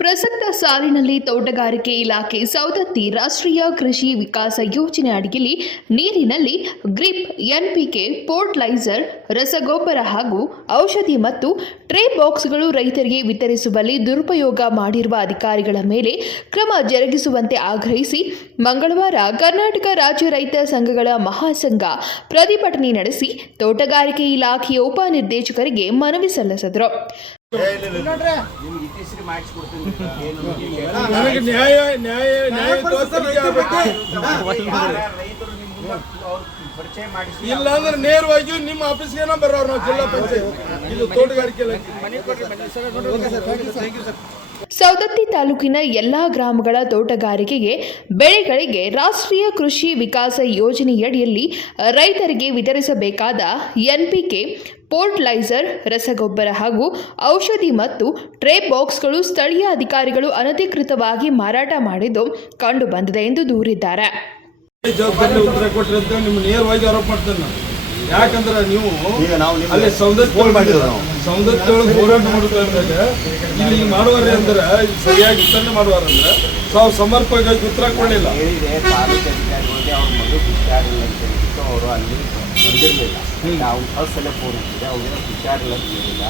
ಪ್ರಸಕ್ತ ಸಾಲಿನಲ್ಲಿ ತೋಟಗಾರಿಕೆ ಇಲಾಖೆ ಸೌದತ್ತಿ ರಾಷ್ಟ್ರೀಯ ಕೃಷಿ ವಿಕಾಸ ಯೋಜನೆ ಅಡಿಯಲ್ಲಿ ನೀರಿನಲ್ಲಿ ಗ್ರಿಪ್, ಎನ್ಪಿಕೆ ಪೋರ್ಟ್ಲೈಸರ್ ರಸಗೊಬ್ಬರ ಹಾಗೂ ಔಷಧಿ ಮತ್ತು ಟ್ರೇ ಬಾಕ್ಸ್ಗಳು ರೈತರಿಗೆ ವಿತರಿಸುವಲ್ಲಿ ದುರುಪಯೋಗ ಮಾಡಿರುವ ಅಧಿಕಾರಿಗಳ ಮೇಲೆ ಕ್ರಮ ಜರುಗಿಸುವಂತೆ ಆಗ್ರಹಿಸಿ ಮಂಗಳವಾರ ಕರ್ನಾಟಕ ರಾಜ್ಯ ರೈತ ಸಂಘಗಳ ಮಹಾಸಂಘ ಪ್ರತಿಭಟನೆ ನಡೆಸಿ ತೋಟಗಾರಿಕೆ ಇಲಾಖೆಯ ಉಪನಿರ್ದೇಶಕರಿಗೆ ಮನವಿ ಸಲ್ಲಿಸಿದರು. ನ್ಯಾಯ ನ್ಯಾಯ ನ್ಯಾಯ ಇಲ್ಲ ಅಂದ್ರೆ ನೇರವಾಗಿ ನಿಮ್ಮ ಆಫೀಸ್ಗೆ ಬರೋರು ನಾವು ಜಿಲ್ಲಾ ಪಂಚಾಯತ್. ಇದು ತೋಟಗಾರಿಕೆ ಇಲಾಖೆ. ಸೌದತ್ತಿ ತಾಲೂಕಿನ ಎಲ್ಲಾ ಗ್ರಾಮಗಳ ತೋಟಗಾರಿಕೆಗೆ ಬೆಳೆಗಳಿಗೆ ರಾಷ್ಟ್ರೀಯ ಕೃಷಿ ವಿಕಾಸ ಯೋಜನೆಯಡಿಯಲ್ಲಿ ರೈತರಿಗೆ ವಿತರಿಸಬೇಕಾದ ಎನ್ಪಿಕೆ, ಪೋರ್ಟ್ಲೈಸರ್, ರಸಗೊಬ್ಬರ ಹಾಗೂ ಔಷಧಿ ಮತ್ತು ಟ್ರೇ ಬಾಕ್ಸ್ಗಳು ಸ್ಥಳೀಯ ಅಧಿಕಾರಿಗಳು ಅನಧಿಕೃತವಾಗಿ ಮಾರಾಟ ಮಾಡಿದ್ದು ಕಂಡುಬಂದಿದೆ ಎಂದು ದೂರಿದ್ದಾರೆ. ಯಾಕಂದ್ರೆ ನೀವು ಈಗ ನಾವು ಅಲ್ಲಿ ಸೌಂದರ್ಯ ಹೋಲ್ ಮಾಡಿದ್ರು ನಾವು. ಸೌಂದರ್ಯ ಒಳಗೆ ಹೋರಾಟ ಮಾಡುತ್ತಂದ್ರೆ ಇಲ್ಲಿ ಮಾಡುವಾರೆ ಅಂದ್ರೆ ಸರಿಯಾಗಿ ವಿತರಣೆ ಮಾಡುವಾರ ಅಂದ್ರೆ ತಾವು ಸಮರ್ಪಕವಾಗಿ ಉತ್ತರ ಕೊಡಲಿಲ್ಲ. ಹೇಳಿದೆ ತಾಲೂಕು ಅಧಿಕಾರಿಗಳಿಗೆ ಅವ್ರ ಹುಷಾರಿಲ್ಲ ಅಂತ ಹೇಳಿಬಿಟ್ಟು ಅವರು ಅಲ್ಲಿ ಬಂದಿರಲಿಲ್ಲ. ನಾವು ಫಸ್ಟ್ ಸಲ ಫೋನ್ ಹಚ್ಚಿದೆ ಅವ್ರಿಗೆ ಹುಷಾರಿಲ್ಲ ಅಂತ ಹೇಳಿಲ್ಲ.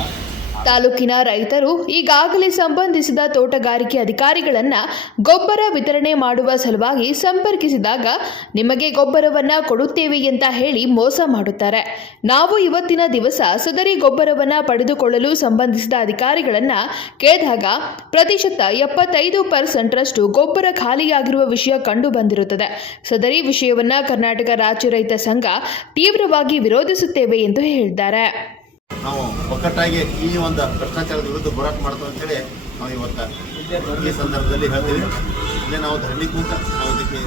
ತಾಲೂಕಿನ ರೈತರು ಈಗಾಗಲೇ ಸಂಬಂಧಿಸಿದ ತೋಟಗಾರಿಕೆ ಅಧಿಕಾರಿಗಳನ್ನ ಗೊಬ್ಬರ ವಿತರಣೆ ಮಾಡುವ ಸಲುವಾಗಿ ಸಂಪರ್ಕಿಸಿದಾಗ ನಿಮಗೆ ಗೊಬ್ಬರವನ್ನ ಕೊಡುತ್ತೇವೆ ಅಂತ ಹೇಳಿ ಮೋಸ ಮಾಡುತ್ತಾರೆ. ನಾವು ಇವತ್ತಿನ ದಿವಸ ಸದರಿ ಗೊಬ್ಬರವನ್ನ ಪಡೆದುಕೊಳ್ಳಲು ಸಂಬಂಧಿಸಿದ ಅಧಿಕಾರಿಗಳನ್ನ ಕೇಳಿದಾಗ ಪ್ರತಿಶತ ಎಪ್ಪತ್ತೈದು ಪರ್ಸೆಂಟ್ರಷ್ಟು ಗೊಬ್ಬರ ಖಾಲಿಯಾಗಿರುವ ವಿಷಯ ಕಂಡು ಬಂದಿರುತ್ತದೆ ಸದರಿ ವಿಷಯವನ್ನ ಕರ್ನಾಟಕ ರಾಜ್ಯ ರೈತ ಸಂಘ ತೀವ್ರವಾಗಿ ವಿರೋಧಿಸುತ್ತೇವೆ ಎಂದು ಹೇಳಿದ್ದಾರೆ. ನಾವು ಒಕ್ಕಟ್ಟಾಗಿ ಈ ಒಂದು ಭ್ರಷ್ಟಾಚಾರದ ವಿರುದ್ಧ ಹೋರಾಟ ಮಾಡ್ತೇವೆ ಅಂತೇಳಿ ನಾವು ಇವತ್ತು ಈ ಸಂದರ್ಭದಲ್ಲಿ ಹೇಳ್ತೀವಿ. ಇಲ್ಲೇ ನಾವು ಧರಣಿ ಕೂತ ನಾವು ಇದಕ್ಕೆ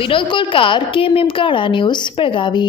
ಕೆ ಕೋಲ್ಕಾರ್ ಕೆಎಂಎಂ ಕಾಳ ನ್ಯೂಸ್ ಬೆಳಗಾವಿ.